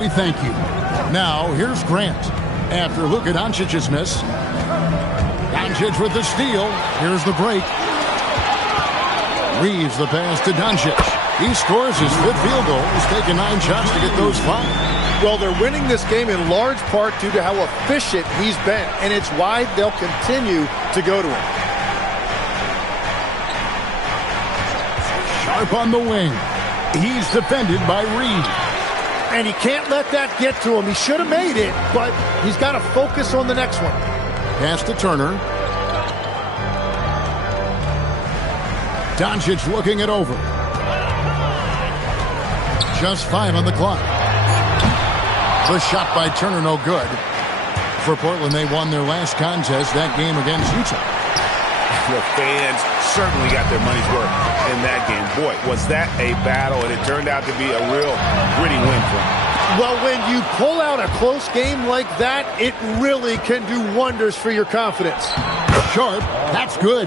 We thank you. Now, here's Grant. After Luka Doncic's miss. Doncic with the steal. Here's the break. Reeves the pass to Doncic. He scores his fifth field goal. He's taken 9 shots to get those 5. Well, they're winning this game in large part due to how efficient he's been, and it's why they'll continue to go to him. Sharp on the wing. He's defended by Reed. And he can't let that get to him. He should have made it, but he's got to focus on the next one. Pass to Turner. Doncic looking it over. Just 5 on the clock. The shot by Turner, no good. For Portland, they won their last contest, that game against Utah. The fans certainly got their money's worth in that game. Boy, was that a battle, and it turned out to be a real gritty win for them. Well, when you pull out a close game like that, it really can do wonders for your confidence. Sharp, that's good.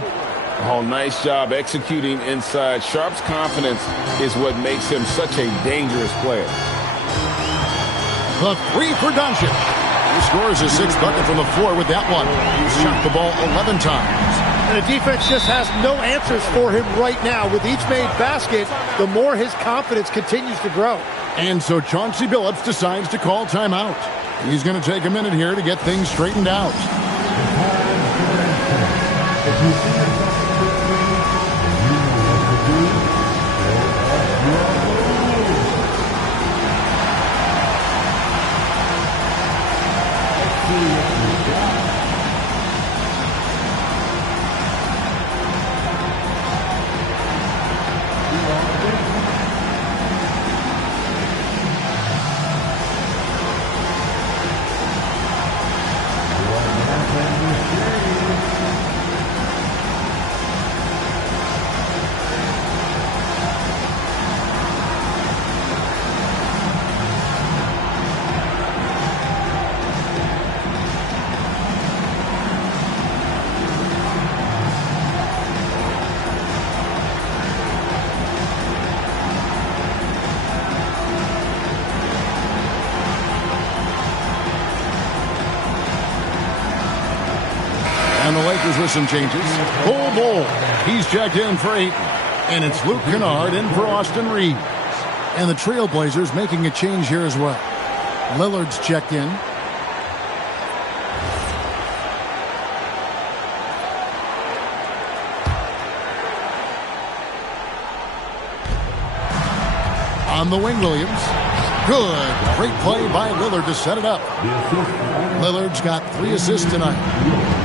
Oh, nice job executing inside. Sharp's confidence is what makes him such a dangerous player. The 3 for Doncic. He scores his 6th bucket from the floor with that one. He's shot the ball 11 times. And the defense just has no answers for him right now. With each made basket, the more his confidence continues to grow. And so Chauncey Billups decides to call timeout. He's going to take a minute here to get things straightened out. And the Lakers with some changes. Bull. He's checked in for 8. And it's Luke Kennard in for Austin Reeves. And the Trailblazers making a change here as well. Lillard's checked in. On the wing, Williams. Good. Great play by Lillard to set it up. Lillard's got 3 assists tonight.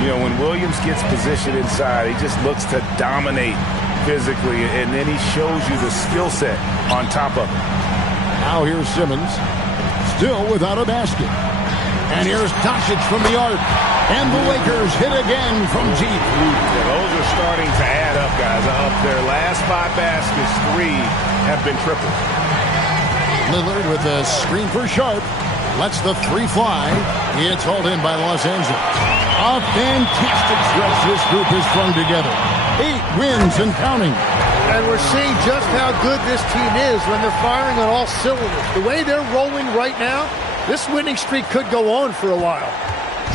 You know, when Williams gets positioned inside, he just looks to dominate physically, and then he shows you the skill set on top of it. Now here's Simmons, still without a basket. And here's Doncic from the arc. And the Lakers hit again from deep. Yeah, those are starting to add up, guys. Up their last 5 baskets, 3 have been triples. Lillard with a screen for Sharp. Lets the 3 fly. It's hauled in by Los Angeles. A fantastic stretch this group has strung together. 8 wins and counting. And we're seeing just how good this team is when they're firing on all cylinders. The way they're rolling right now, this winning streak could go on for a while.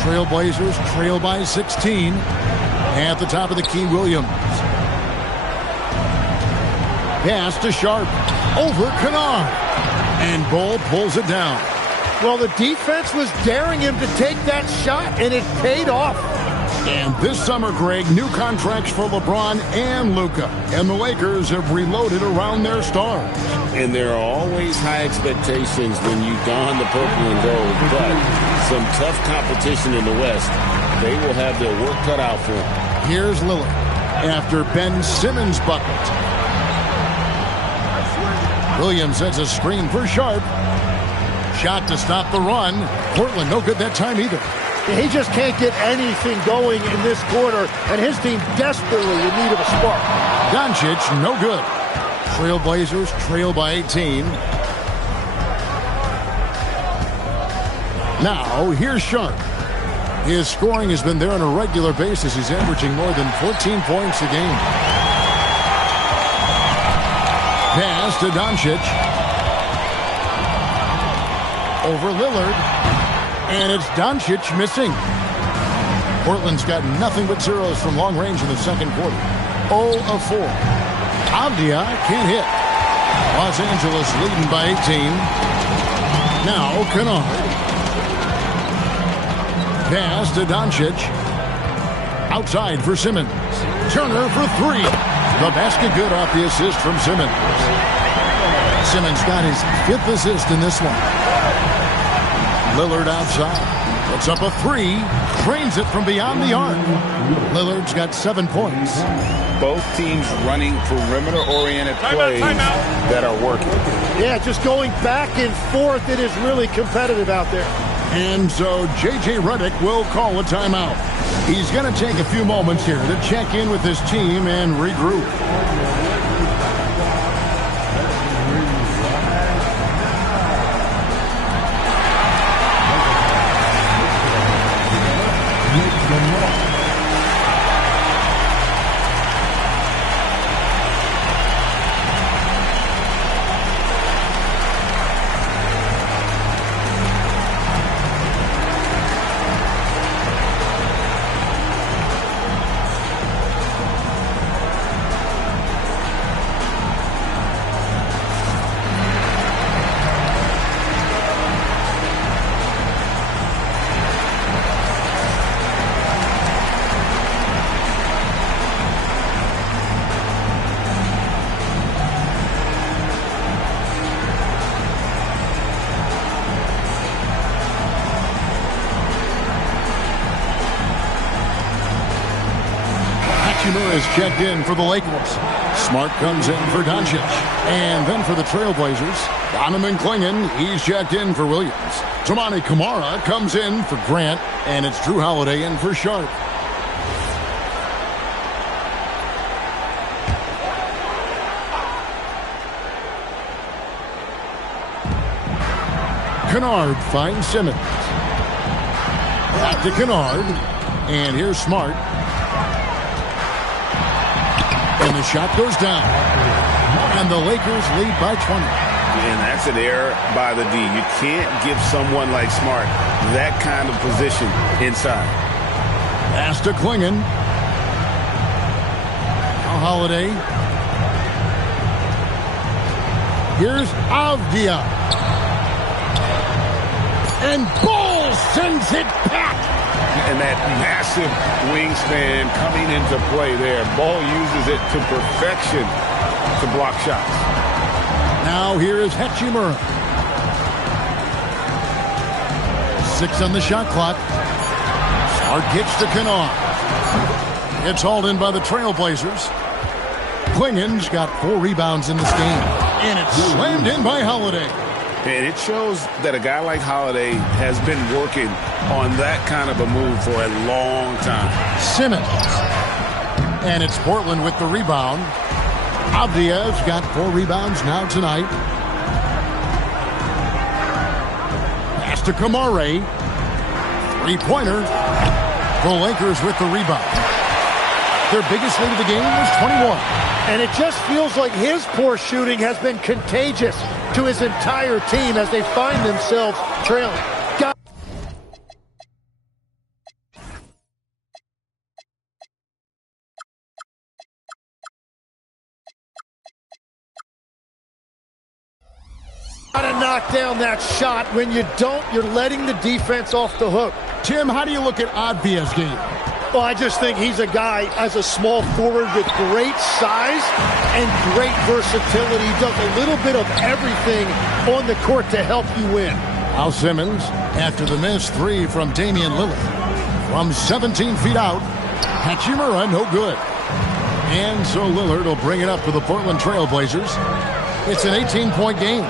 Trailblazers trail by 16. At the top of the key, Williams. Pass to Sharp. Over Kennard. And Bull pulls it down. Well, the defense was daring him to take that shot, and it paid off. And this summer, Greg, new contracts for LeBron and Luka. And the Lakers have reloaded around their stars. And there are always high expectations when you don the purple and gold, but some tough competition in the West. They will have their work cut out for them. Here's Lillard after Ben Simmons' bucket. Williams sets a screen for Sharp. Shot to stop the run. Portland no good that time either. He just can't get anything going in this quarter, and his team desperately in need of a spark. Doncic, no good. Trailblazers trail by 18. Now, here's Sharp. His scoring has been there on a regular basis. He's averaging more than 14 points a game. Pass to Doncic. Over Lillard. And it's Doncic missing. Portland's got nothing but zeros from long range in the second quarter. 0 of 4. Avdia can't hit. Los Angeles leading by 18. Now Kennard. Pass to Doncic. Outside for Simmons. Turner for 3. The basket good off the assist from Simmons. Simmons got his 5th assist in this one. Lillard outside. Puts up a 3. Drains it from beyond the arc. Lillard's got 7 points. Both teams running perimeter-oriented plays that are working. Yeah, just going back and forth. It is really competitive out there. And so J.J. Redick will call a timeout. He's going to take a few moments here to check in with his team and regroup. Hachimura is checked in for the Lakers. Smart comes in for Doncic. And then for the Trailblazers, Donovan Clingan, he's checked in for Williams. Toumani Camara comes in for Grant, and it's Drew Holiday in for Sharp. Kennard finds Simmons. Back to Kennard. And here's Smart. And the shot goes down. And the Lakers lead by 20. And that's an error by the D. You can't give someone like Smart that kind of position inside. Pass to Clingan. Now Holiday. Here's Avdia. And Ball sends it back. And that massive wingspan coming into play there. Ball uses it to perfection to block shots. Now here is Hachimura. 6 on the shot clock. Smart kicks to Kennard. It's hauled in by the Trailblazers. Clingan's got 4 rebounds in this game. And it's slammed in by Holiday. And it shows that a guy like Holiday has been working on that kind of a move for a long time. Simmons. And it's Portland with the rebound. Avdia's got 4 rebounds now tonight. Pass to Kamare. 3-pointer. The Lakers with the rebound. Their biggest lead of the game was 21. And it just feels like his poor shooting has been contagious to his entire team as they find themselves trailing. Gotta knock down that shot. When you don't, you're letting the defense off the hook. Tim, how do you look at Avdia's game? Well, I just think he's a guy as a small forward with great size and great versatility. He does a little bit of everything on the court to help you win. Al Simmons, after the missed 3 from Damian Lillard. From 17 feet out, Hachimura no good. And so Lillard will bring it up for the Portland Trailblazers. It's an 18-point game.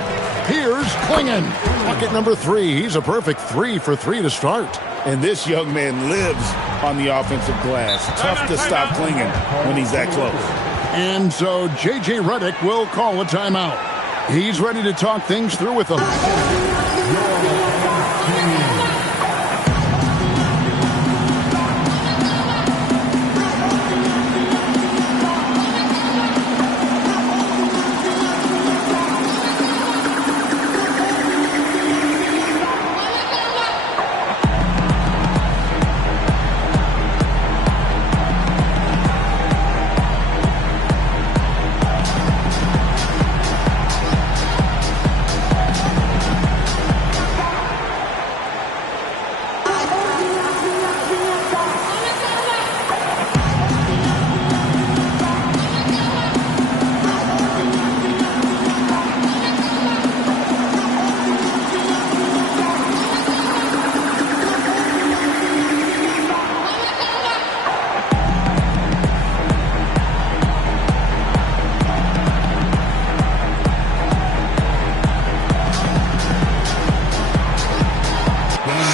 Here's Clingan. Bucket number 3. He's a perfect 3 for 3 to start. And this young man lives on the offensive glass. Tough to stop Clingan when he's that close. And so J.J. Redick will call a timeout. He's ready to talk things through with them.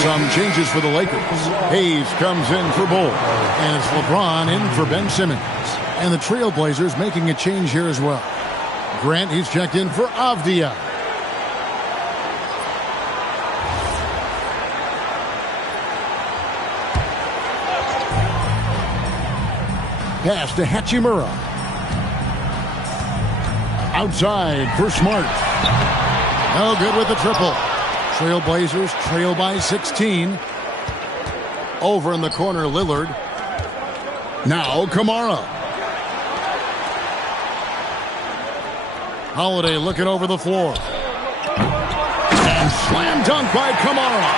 Some changes for the Lakers. Hayes comes in for Bull. And it's LeBron in for Ben Simmons. And the Trailblazers making a change here as well. Grant, he's checked in for Avdia. Pass to Hachimura. Outside for Smart. No good with the triple. Trailblazers trail by 16. Over in the corner, Lillard. Now Kamara. Holiday looking over the floor. And slam dunk by Kamara.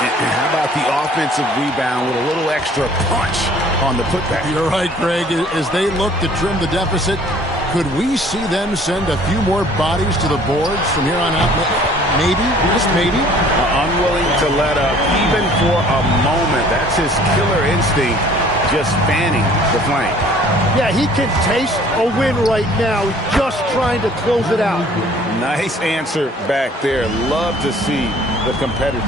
And how about the offensive rebound with a little extra punch on the putback? You're right, Greg. As they look to trim the deficit, could we see them send a few more bodies to the boards from here on out? Maybe, just maybe. Unwilling to let up, even for a moment. That's his killer instinct, just fanning the flame. Yeah, he can taste a win right now, just trying to close it out. Nice answer back there. Love to see the competitor.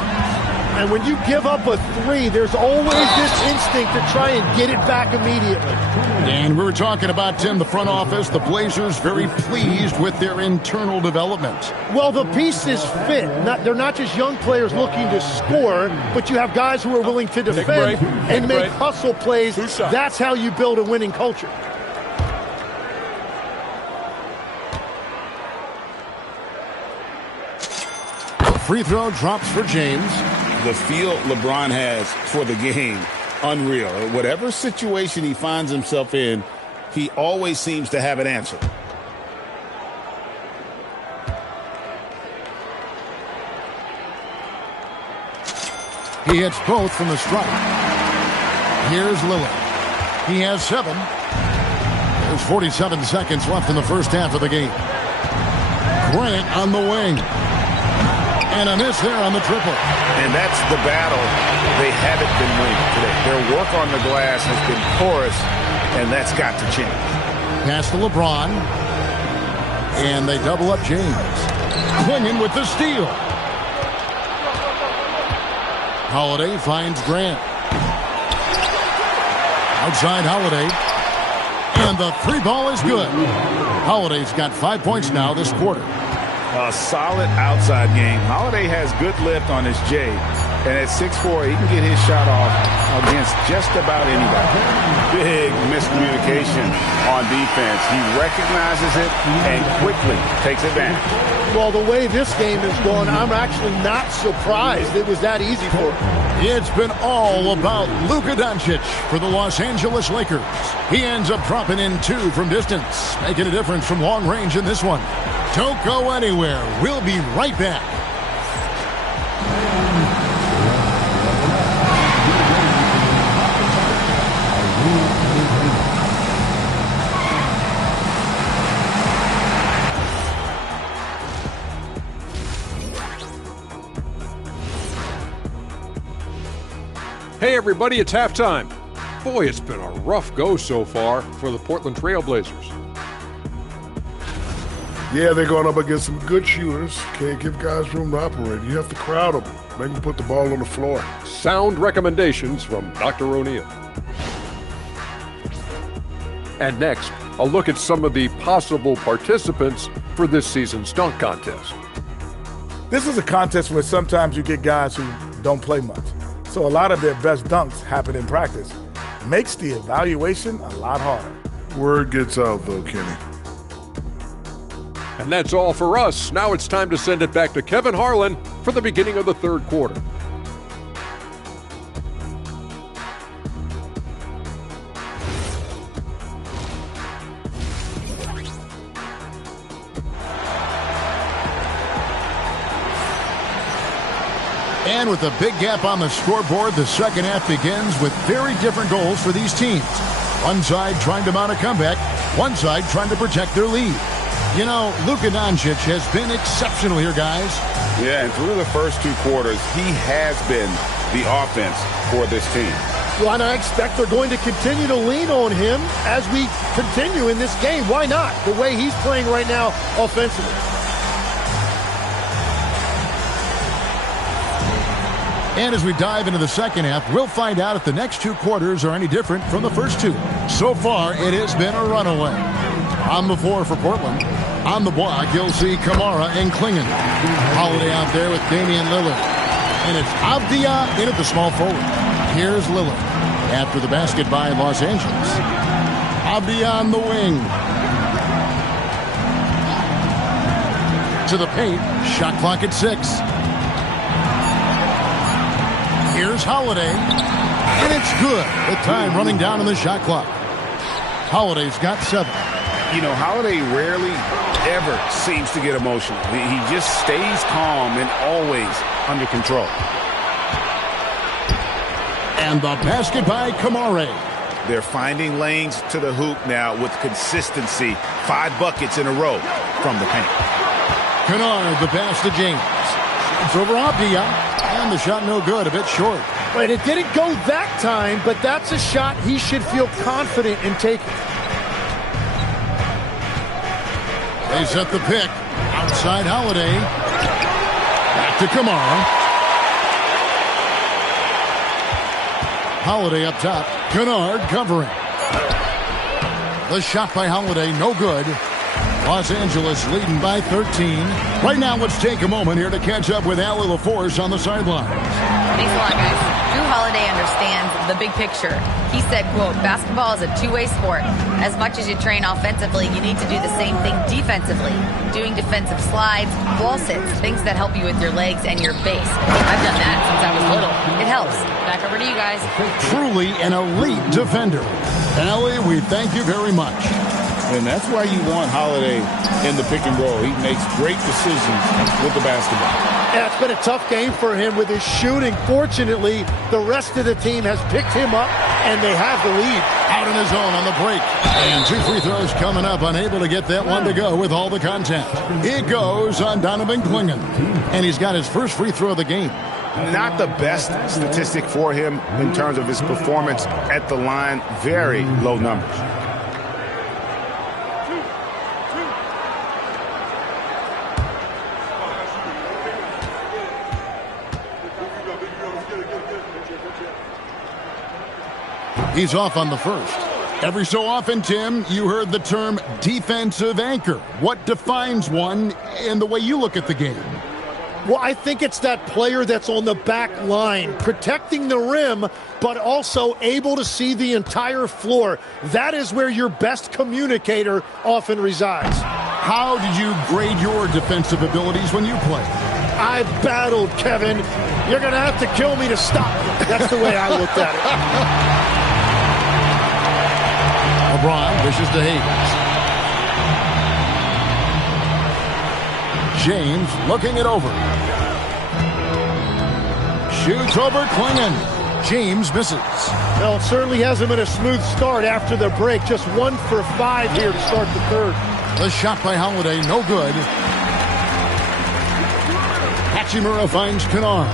And when you give up a three, there's always this instinct to try and get it back immediately. And we were talking about, Tim, the front office, the Blazers very pleased with their internal development. Well, the pieces fit. They're not just young players looking to score, but you have guys who are willing to defend and make hustle plays. That's how you build a winning culture. Free throw drops for James. The feel LeBron has for the game, unreal. Whatever situation he finds himself in, he always seems to have an answer. He hits both from the stripe. Here's Lillard. He has 7. There's 47 seconds left in the first half of the game. Grant on the wing. And a miss there on the triple. And that's the battle they haven't been winning today. Their work on the glass has been porous, and that's got to change. Pass to LeBron. And they double up James. Clinging with the steal. Holiday finds Grant. Outside Holiday. And the three ball is good. Holiday's got 5 points now this quarter. A solid outside game. Holiday has good lift on his J. And at 6'4", he can get his shot off against just about anybody. Big miscommunication on defense. He recognizes it and quickly takes advantage. Well, the way this game is going, I'm actually not surprised it was that easy for him. It's been all about Luka Doncic for the Los Angeles Lakers. He ends up dropping in 2 from distance, making a difference from long range in this one. Don't go anywhere. We'll be right back. Hey everybody, it's halftime. Boy, it's been a rough go so far for the Portland Trailblazers. Yeah, they're going up against some good shooters. Can't give guys room to operate. You have to crowd them. Make them put the ball on the floor. Sound recommendations from Dr. O'Neill. And next, a look at some of the possible participants for this season's dunk contest. This is a contest where sometimes you get guys who don't play much. So a lot of their best dunks happen in practice. Makes the evaluation a lot harder. Word gets out, though, Kenny. And that's all for us. Now it's time to send it back to Kevin Harlan for the beginning of the third quarter. And with a big gap on the scoreboard, the second half begins with very different goals for these teams. One side trying to mount a comeback, one side trying to protect their lead. You know, Luka Doncic has been exceptional here, guys. Yeah, and through the first 2 quarters, he has been the offense for this team. Well, and I expect they're going to continue to lean on him as we continue in this game. Why not? The way he's playing right now offensively. And as we dive into the second half, we'll find out if the next 2 quarters are any different from the first 2. So far, it has been a runaway. On the floor for Portland. On the block, you'll see Kamara and Klingon. Holiday out there with Damian Lillard. And it's Avdia in at the small forward. Here's Lillard after the basket by Los Angeles. Avdia on the wing. To the paint. Shot clock at 6. Here's Holiday. And it's good. The time running down on the shot clock. Holiday's got 7. You know, Holiday rarely ever seems to get emotional. He just stays calm and always under control. And the basket by Kamara. They're finding lanes to the hoop now with consistency. 5 buckets in a row from the paint. Kennard, the pass to James. It's over Avdia. And the shot no good, a bit short. But it didn't go that time, but that's a shot he should feel confident in taking. They set the pick. Outside Holiday. Back to Kamara. Holiday up top. Kennard covering. The shot by Holiday, no good. Los Angeles leading by 13. Right now, let's take a moment here to catch up with Allie LaForce on the sidelines. Thanks a lot, guys. Drew Holiday understands the big picture. He said, quote, basketball is a two-way sport. As much as you train offensively, you need to do the same thing defensively. Doing defensive slides, wall sits, things that help you with your legs and your base. I've done that since I was little. It helps. Back over to you guys. Truly an elite defender. Allie, we thank you very much. And that's why you want Holiday in the pick and roll. He makes great decisions with the basketball. Yeah, it's been a tough game for him with his shooting. Fortunately, the rest of the team has picked him up, and they have the lead. Out on his own on the break. And 2 free throws coming up, unable to get that one to go with all the contact. It goes on Donovan Klingon. And he's got his first free throw of the game. Not the best statistic for him in terms of his performance at the line. Very low numbers. He's off on the first. Every so often, Tim, you heard the term defensive anchor. What defines one in the way you look at the game? Well, I think it's that player that's on the back line, protecting the rim, but also able to see the entire floor. That is where your best communicator often resides. How did you grade your defensive abilities when you played? I battled, Kevin. You're going to have to kill me to stop me. That's the way I looked at it. LeBron dishes to Hayes. James looking it over. Shoots over Klingon. James misses. Well, it certainly hasn't been a smooth start after the break. Just 1 for 5 here to start the third. The shot by Holiday, no good. Hachimura finds Kennard.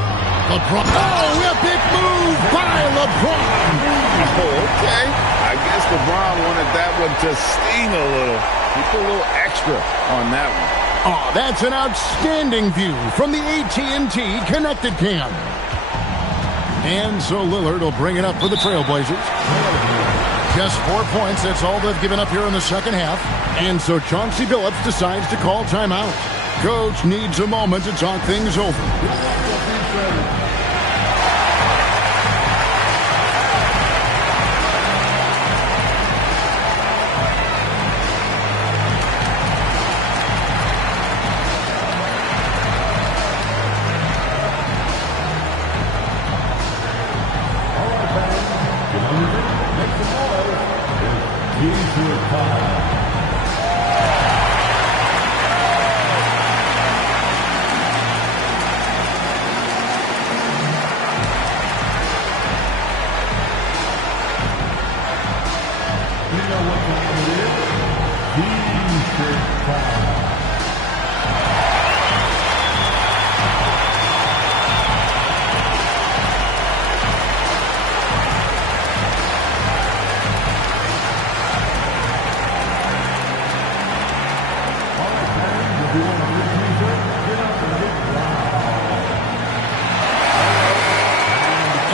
LeBron. Oh, a big move by LeBron. Oh, okay. I guess LeBron wanted that one to sting a little. He put a little extra on that one. Oh, that's an outstanding view from the AT&T Connected Cam. And so Lillard will bring it up for the Trailblazers. Just 4 points. That's all they've given up here in the second half. And so Chauncey Billups decides to call timeout. Coach needs a moment to talk things over.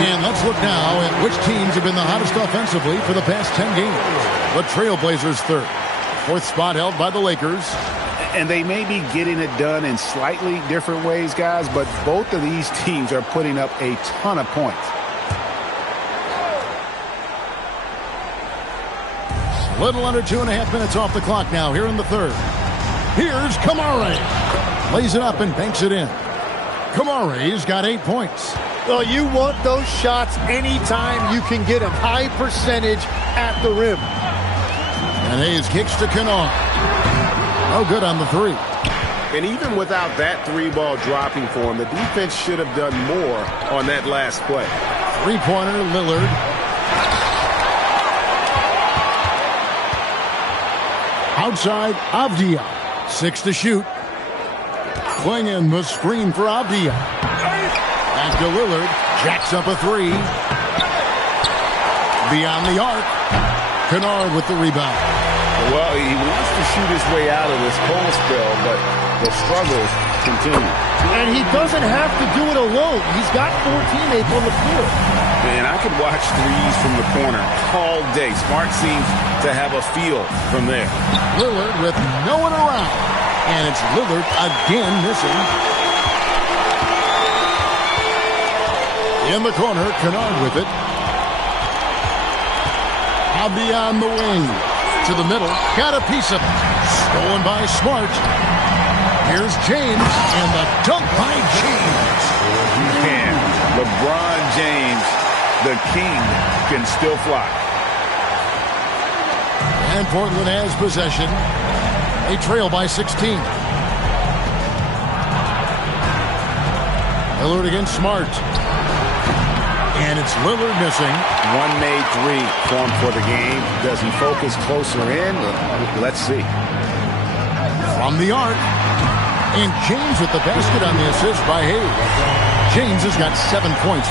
And let's look now at which teams have been the hottest offensively for the past 10 games. The Trailblazers third. Fourth spot held by the Lakers. And they may be getting it done in slightly different ways, guys, but both of these teams are putting up a ton of points. Little under 2.5 minutes off the clock now here in the third. Here's Kamare. Lays it up and banks it in. Kamare's got 8 points. Well, you want those shots anytime you can get them. High percentage at the rim. And Hayes kicks to Kennard. No good on the three. And even without that three ball dropping for him, the defense should have done more on that last play. Three-pointer, Lillard. Outside, Avdia. 6 to shoot. Clingan the screen for Avdia. Back to Lillard. Jacks up a three. Beyond the arc. Kennard with the rebound. Well, he wants to shoot his way out of this cold spell, but the struggles continue. And he doesn't have to do it alone. He's got 4 teammates on the floor. And I could watch threes from the corner all day. Smart seems to have a feel from there. Lillard with no one around. And it's Lillard again missing. In the corner, Kennard with it. Now beyond the wing. To the middle. Got a piece of it. Stolen by Smart. Here's James. And the dunk by James. Man, LeBron James, the king, can still fly. And Portland has possession. They trail by 16. Lillard against Smart. And it's Lillard missing. One made three formed for the game. Does he focus closer in? Let's see. From the arc. And James with the basket on the assist by Hayes. James has got 7 points.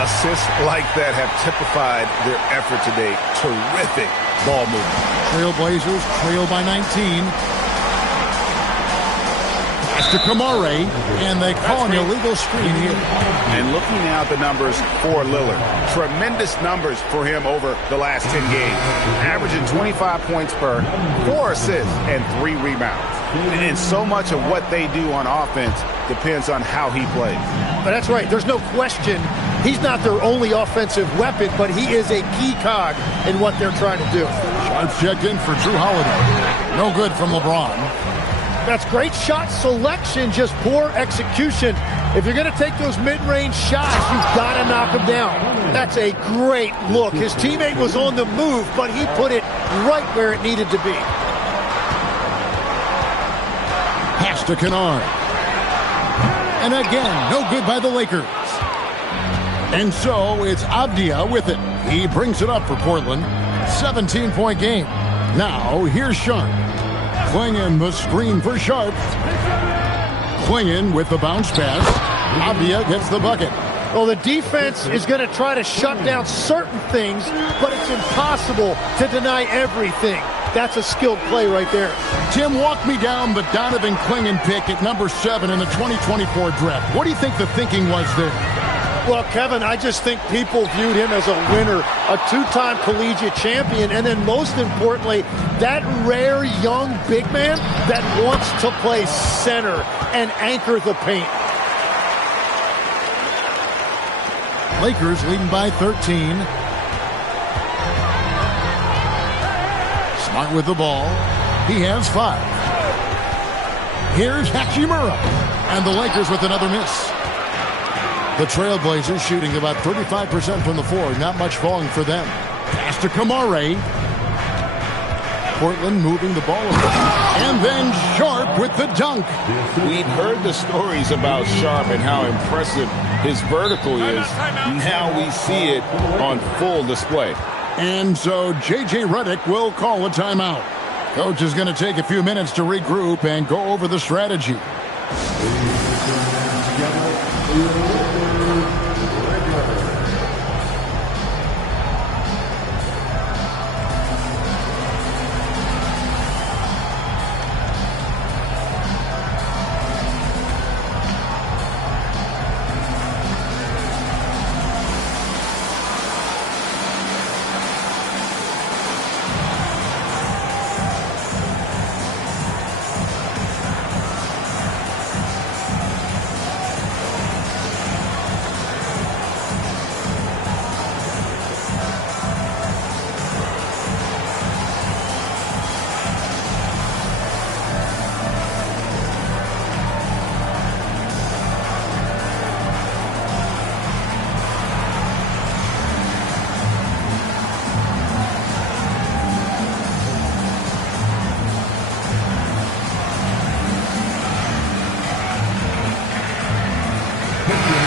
Assists like that have typified their effort today. Terrific ball movement. Trailblazers trail by 19. Pass to Kamare, and they call an illegal screen here. And looking now at the numbers for Lillard. Tremendous numbers for him over the last 10 games. Averaging 25 points per, 4 assists, and 3 rebounds. And so much of what they do on offense depends on how he plays. But that's right. There's no question he's not their only offensive weapon, but he is a key cog in what they're trying to do. Sharp checked in for Drew Holiday. No good from LeBron. That's great shot selection, just poor execution. If you're going to take those mid-range shots, you've got to knock them down. That's a great look. His teammate was on the move, but he put it right where it needed to be. Pass to Kennard. And again, no good by the Lakers. And so it's Avdia with it. He brings it up for Portland. 17-point game. Now here's Sharp. Clingan the screen for Sharp. Clingan with the bounce pass. Avdia gets the bucket. Well, the defense is going to try to shut down certain things, but it's impossible to deny everything. That's a skilled play right there. Tim, walk me down the Donovan Clingan pick at number 7 in the 2024 draft. What do you think the thinking was there? Well, Kevin, I just think people viewed him as a winner, a 2-time collegiate champion, and then most importantly, that rare young big man that wants to play center and anchor the paint. Lakers leading by 13. Smart with the ball. He has 5. Here's Hachimura. And the Lakers with another miss. The Trailblazers shooting about 35% from the floor. Not much falling for them. Pass to Kamare. Portland moving the ball over. And then Sharp with the dunk. We've heard the stories about Sharp and how impressive his vertical is. Now we see it on full display. And so J.J. Redick will call a timeout. Coach is going to take a few minutes to regroup and go over the strategy.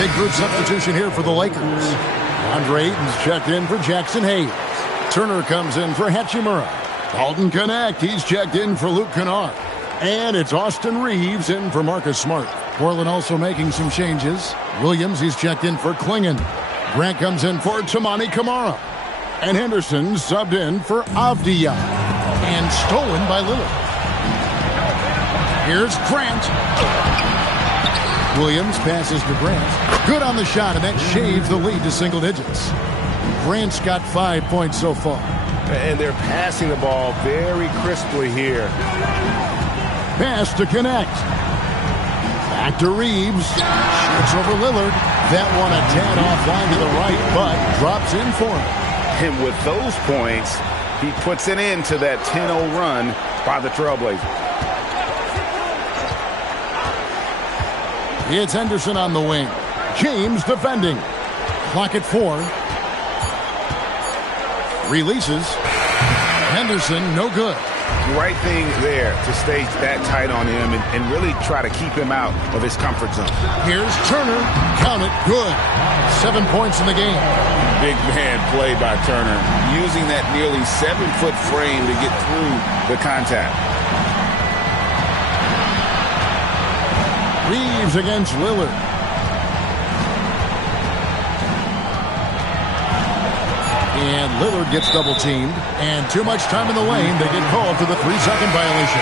Big group substitution here for the Lakers. Andre Ayton's checked in for Jackson Hayes. Turner comes in for Hachimura. Dalton Knecht, he's checked in for Luke Kennard. And it's Austin Reeves in for Marcus Smart. Portland also making some changes. Williams, he's checked in for Klingon. Grant comes in for Tamani Kamara. And Henderson subbed in for Avdia. And stolen by Lillard. Here's Grant. Williams passes to Grant. Good on the shot, and that shaves the lead to single digits. Grant's got 5 points so far. And they're passing the ball very crisply here. Pass to Knecht. Back to Reeves. Shoots over Lillard. That one a tad offline to the right, but drops in for him. And with those points, he puts an end to that 10-0 run by the Trailblazers. It's Henderson on the wing. James defending. Clock at 4. Releases. Henderson, no good. Right thing there to stay that tight on him and really try to keep him out of his comfort zone. Here's Turner. Count it. Good. 7 points in the game. Big man play by Turner, using that nearly 7-foot frame to get through the contact. Reeves against Lillard. And Lillard gets double-teamed. And too much time in the lane. They get called for the 3-second violation.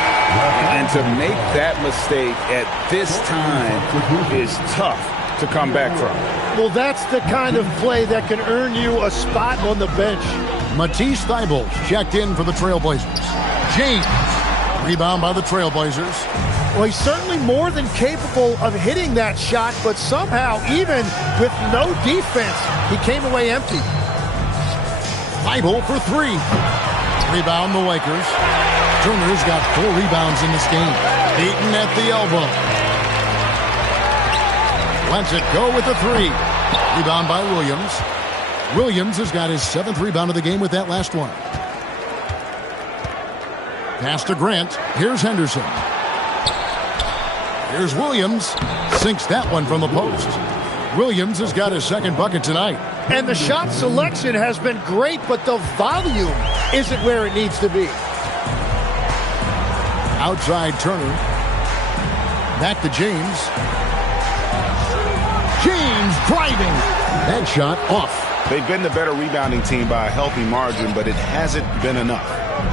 And to make that mistake at this time is tough to come back from. Well, that's the kind of play that can earn you a spot on the bench. Matisse Thybulle checked in for the Trailblazers. James. Rebound by the Trailblazers. Well, he's certainly more than capable of hitting that shot, but somehow, even with no defense, he came away empty. Thybulle for 3. Rebound the Lakers. Turner's got 4 rebounds in this game. Ayton at the elbow. Lets it go with the 3. Rebound by Williams. Williams has got his 7th rebound of the game with that last one. Pass to Grant. Here's Henderson. Here's Williams. Sinks that one from the post. Williams has got his 2nd bucket tonight. And the shot selection has been great, but the volume isn't where it needs to be. Outside Turner. Back to James. James driving. That shot off. They've been the better rebounding team by a healthy margin, but it hasn't been enough.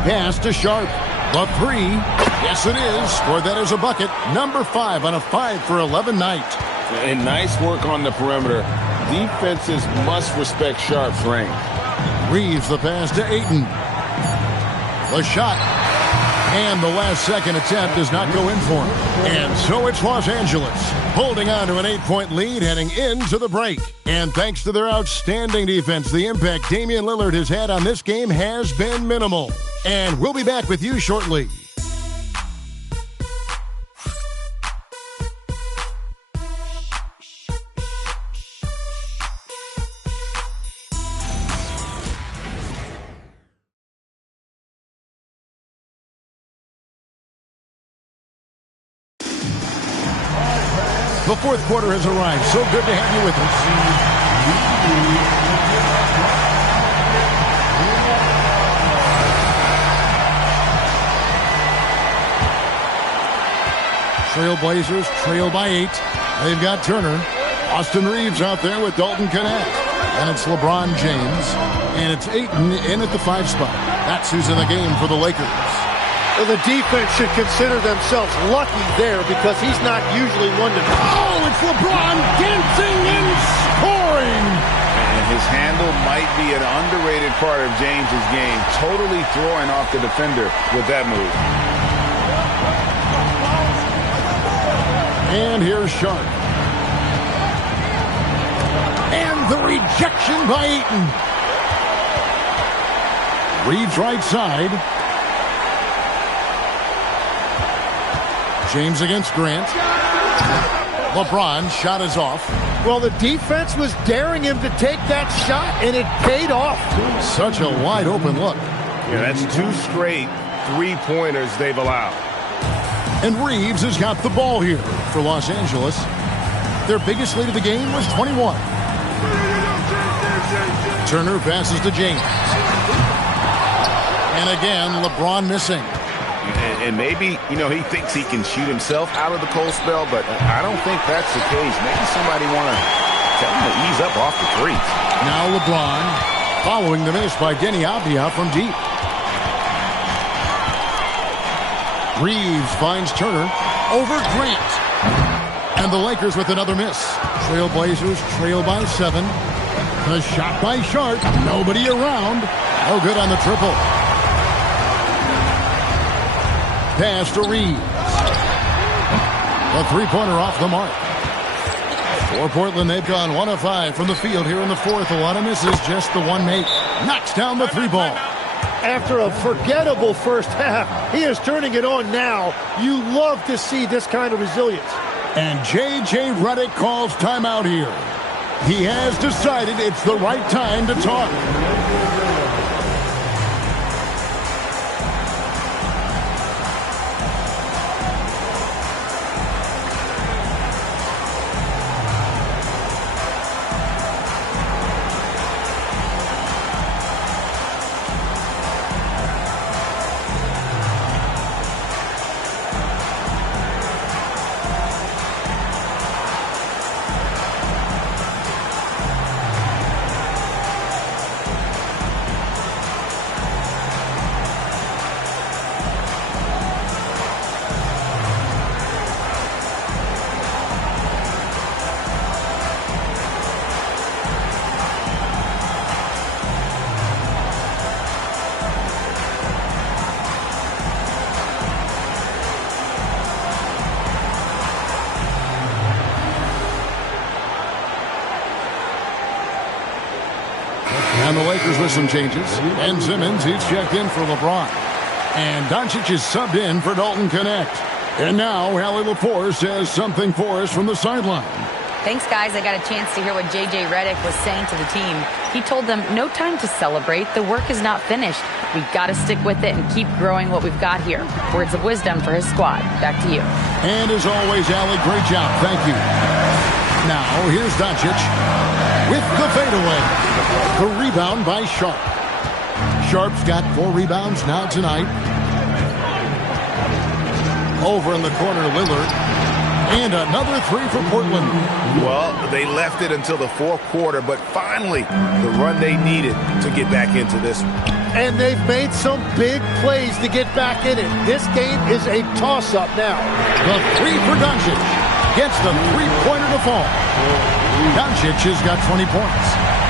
Pass to Sharp. The 3. Yes, it is. Scored that as a bucket. Number 5 on a 5 for 11 night. And nice work on the perimeter. Defenses must respect Sharp's range. Reeves the pass to Ayton. The shot. And the last second attempt does not go in for him. And so it's Los Angeles holding on to an 8-point lead heading into the break. And thanks to their outstanding defense, the impact Damian Lillard has had on this game has been minimal. And we'll be back with you shortly. The 4th quarter has arrived. So good to have you with us. Trailblazers trail by 8. They've got Turner. Austin Reeves out there with Dalton Knecht. And it's LeBron James. And it's Ayton in at the 5 spot. That's who's in the game for the Lakers. Well, the defense should consider themselves lucky there because he's not usually one to... Oh, it's LeBron dancing and scoring! And his handle might be an underrated part of James's game, totally throwing off the defender with that move. And here's Sharp. And the rejection by Ayton. Reeves right side. James against Grant. LeBron shot is off. Well, the defense was daring him to take that shot, and it paid off. Such a wide open look. Yeah, that's 2 straight 3-pointers they've allowed. And Reeves has got the ball here for Los Angeles. Their biggest lead of the game was 21. Turner passes to James. And again, LeBron missing. And maybe, he thinks he can shoot himself out of the cold spell, but I don't think that's the case. Maybe somebody want to tell him to ease up off the threes. Now LeBron following the miss by Denny Avdia from deep. Reeves finds Turner over Grant. And the Lakers with another miss. Trailblazers trail by 7. The shot by Sharp. Nobody around. No good on the triple. Pass to Reeves. A three-pointer off the mark. For Portland, they've gone 1 of 5 from the field here in the fourth. A lot of misses, just the one make. Knocks down the 3-ball. After a forgettable first half, he is turning it on now. You love to see this kind of resilience. And J.J. Redick calls timeout here. He has decided it's the right time to talk. And the Lakers with some changes. Ben Simmons, he's checked in for LeBron. And Doncic is subbed in for Dalton Connect. And now, Allie LaForce has something for us from the sideline. Thanks, guys. I got a chance to hear what J.J. Redick was saying to the team. He told them, no time to celebrate. The work is not finished. We've got to stick with it and keep growing what we've got here. Words of wisdom for his squad. Back to you. And as always, Allie, great job. Thank you. Now, here's Doncic with the fadeaway. The rebound by Sharp. Sharp's got 4 rebounds now tonight. Over in the corner, Lillard. And another 3 for Portland. Well, they left it until the fourth quarter, but finally the run they needed to get back into this one. And they've made some big plays to get back in it. This game is a toss-up now. The 3 for Doncic. Gets the 3-pointer to fall. Doncic has got 20 points.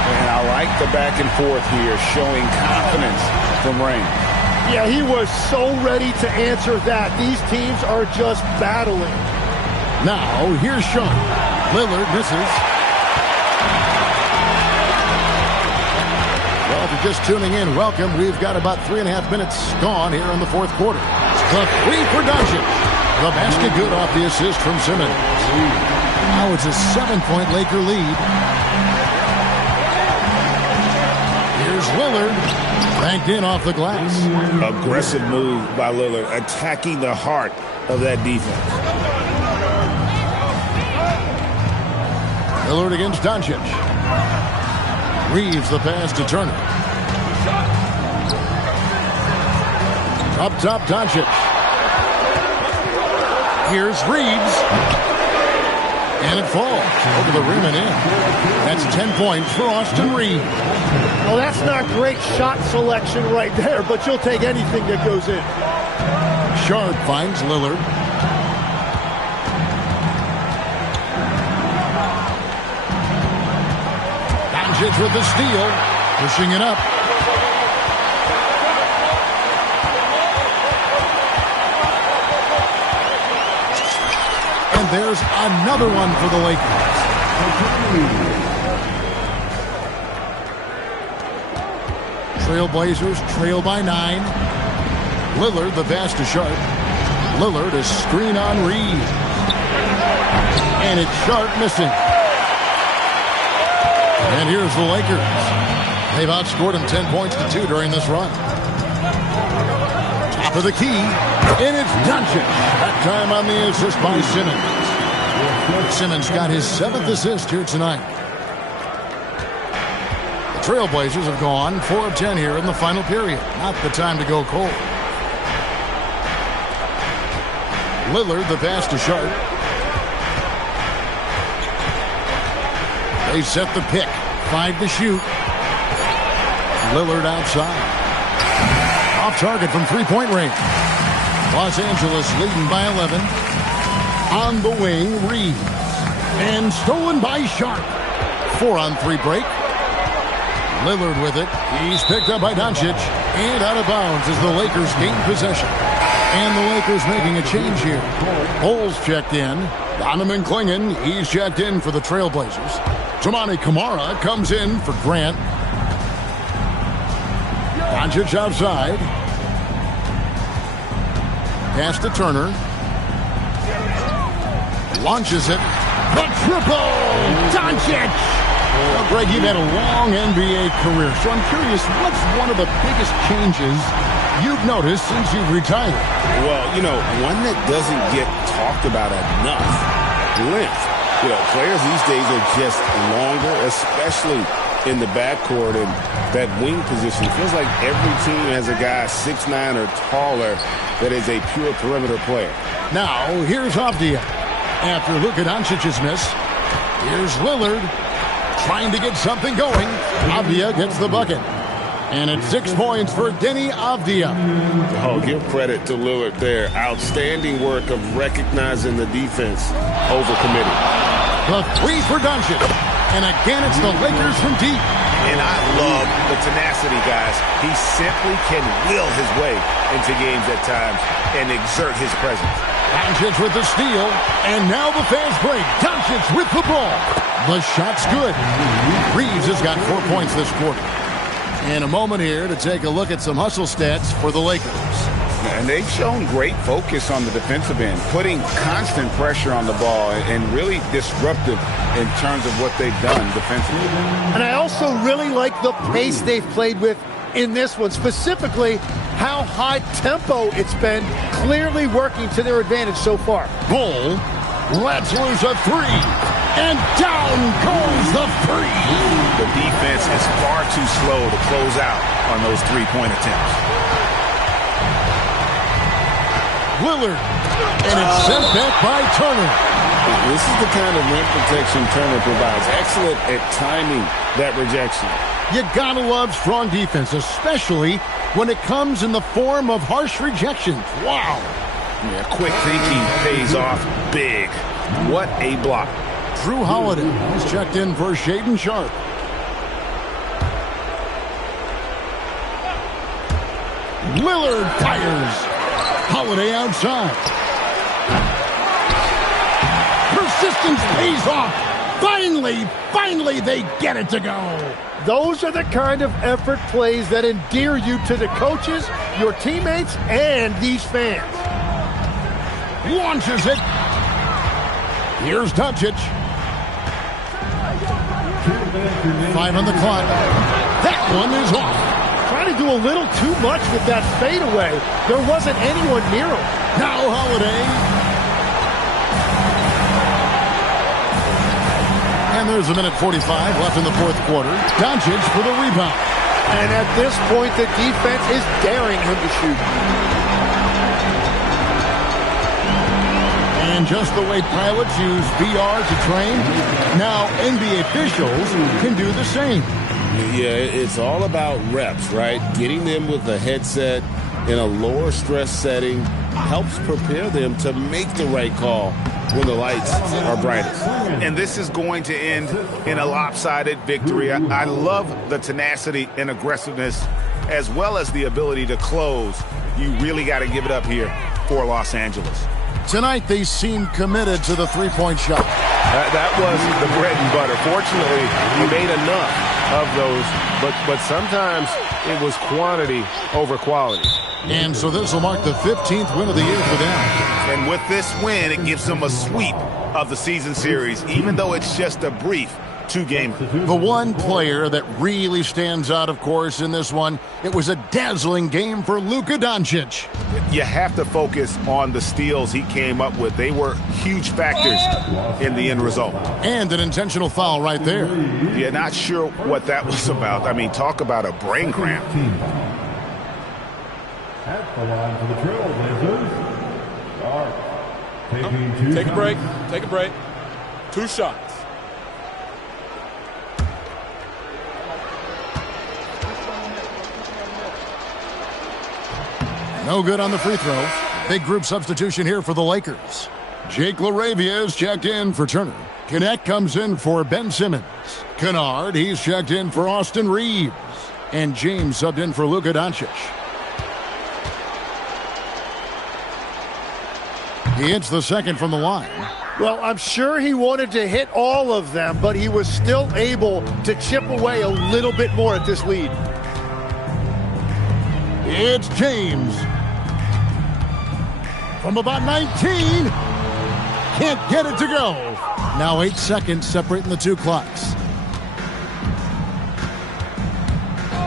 And I like the back and forth here, showing confidence from Rain. Yeah, he was so ready to answer that. These teams are just battling. Now, here's Sean. Lillard misses. Well, if you're just tuning in, welcome. We've got about 3.5 minutes gone here in the fourth quarter. The 3 for Doncic. The basket good off the assist from Simmons. Now it's a 7-point Laker lead. Here's Lillard. Banked in off the glass. Aggressive move by Lillard, attacking the heart of that defense. Lillard against Doncic. Reeves the pass to Turner. Up top, Doncic. Here's Reeves. And it falls over the rim and in. That's 10 points for Austin Reeves. Well, that's not great shot selection right there, but you'll take anything that goes in. Sharp finds Lillard. Doncic with the steal. Pushing it up. And there's another one for the Lakers. Trailblazers trail by 9. Lillard the pass to Sharp. Lillard is screen on Reeves. And it's Sharp missing. And here's the Lakers. They've outscored them 10 points to 2 during this run. Top of the key. And it's Doncic. That time on the assist by Simmons. Simmons got his 7th assist here tonight. The Trailblazers have gone 4 of 10 here in the final period. Not the time to go cold. Lillard, the pass to Sharp. They set the pick. 5 to shoot. Lillard outside. Off target from three-point range. Los Angeles leading by 11. On the wing, Reeves. And stolen by Sharp. 4-on-3 break. Lillard with it. He's picked up by Doncic. And out of bounds as the Lakers gain possession. And the Lakers making a change here. Bulls checked in. Donovan Clingan, he's checked in for the Trailblazers. Toumani Camara comes in for Grant. Doncic outside. Pass to Turner. Launches it. The triple! Doncic! Well, Greg, you've had a long NBA career, so I'm curious, what's one of the biggest changes you've noticed since you've retired? Well, one that doesn't get talked about enough. Length. Players these days are just longer, especially in the backcourt, and that wing position. It feels like every team has a guy 6'9" or taller that is a pure perimeter player. Now, here's Avdija. After Luka Doncic's miss, here's Lillard trying to get something going. Avdija gets the bucket. And it's 6 points for Deni Avdija. Oh, give credit to Lillard there. Outstanding work of recognizing the defense over committing. The 3 for Doncic. And again, it's the Lakers from deep. And I love the tenacity, guys. He simply can will his way into games at times and exert his presence. Doncic with the steal. And now the fast break. Doncic with the ball. The shot's good. Reeves has got 4 points this quarter. In a moment here to take a look at some hustle stats for the Lakers. And they've shown great focus on the defensive end, putting constant pressure on the ball and really disruptive in terms of what they've done defensively. And I also really like the pace they've played with in this one, specifically how high tempo it's been, clearly working to their advantage so far. Bull lets loose a 3. And down goes the 3. The defense is far too slow to close out on those three-point attempts. Lillard. And it's sent back by Turner. This is the kind of rim protection Turner provides. Excellent at timing that rejection. You gotta love strong defense, especially when it comes in the form of harsh rejections. Wow. Yeah, quick thinking pays off big. What a block. Drew Holiday has checked in for Shaedon Sharp. Lillard fires. Holiday outside. Persistence pays off. Finally, they get it to go. Those are the kind of effort plays that endear you to the coaches, your teammates, and these fans. Launches it. Here's Doncic. 5 on the clock. That one is off. Trying to do a little too much with that fadeaway. There wasn't anyone near him. Now Holiday. And there's a minute 45 left in the fourth quarter. Doncic for the rebound. And at this point, the defense is daring him to shoot. And just the way pilots use VR to train, now NBA officials can do the same. Yeah, it's all about reps, right? Getting them with a headset in a lower stress setting helps prepare them to make the right call when the lights are brightest. And this is going to end in a lopsided victory. I love the tenacity and aggressiveness as well as the ability to close. You really got to give it up here for Los Angeles. Tonight, they seem committed to the three-point shot. That was the bread and butter. Fortunately, he made enough of those, but sometimes it was quantity over quality. And so this will mark the 15th win of the year for them. And with this win, it gives them a sweep of the season series, even though it's just a brief two-gamer. The one player that really stands out, of course, in this one, it was a dazzling game for Luka Doncic. You have to focus on the steals he came up with. They were huge factors in the end result. And an intentional foul right there. Yeah, not sure what that was about. I mean, talk about a brain cramp. At the line for the Trailblazers. Take a break. Take a break. 2 shots. No good on the free throw. Big group substitution here for the Lakers. Jake LaRavia is checked in for Turner. Knecht comes in for Ben Simmons. Kennard, he's checked in for Austin Reeves. And James subbed in for Luka Doncic. He hits the second from the line. Well, I'm sure he wanted to hit all of them, but he was still able to chip away a little bit more at this lead. It's James. From about 19. Can't get it to go. Now 8 seconds separating the 2 clocks.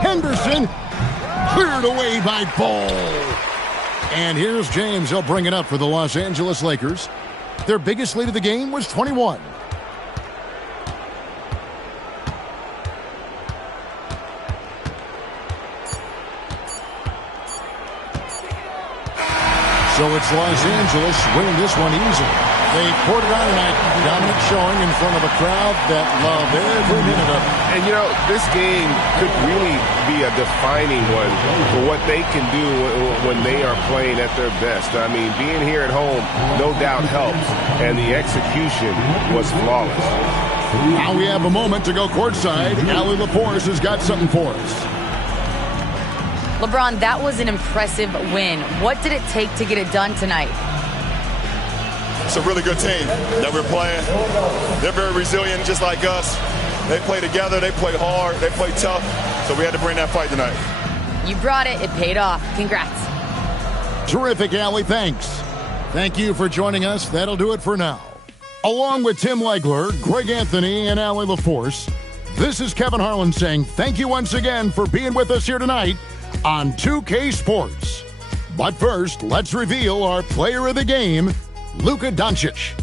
Henderson cleared away by Ball. And here's James. He'll bring it up for the Los Angeles Lakers. Their biggest lead of the game was 21. So it's Los Angeles winning this one easily. They poured it on tonight. Dominant showing in front of a crowd that loved every minute of it. And, you know, this game could really be a defining one for what they can do when they are playing at their best. I mean, being here at home no doubt helps, and the execution was flawless. Now we have a moment to go courtside. Allie LaForce has got something for us. LeBron, that was an impressive win. What did it take to get it done tonight? It's a really good team that we're playing. They're very resilient, just like us. They play together, they play hard, they play tough, so we had to bring that fight tonight. You brought it. It paid off. Congrats. Terrific, Allie. Thanks. Thank you for joining us. That'll do it for now. Along with Tim Legler, Greg Anthony, and Allie LaForce, this is Kevin Harlan saying thank you once again for being with us here tonight on 2K Sports. But first, let's reveal our player of the game, Luka Doncic.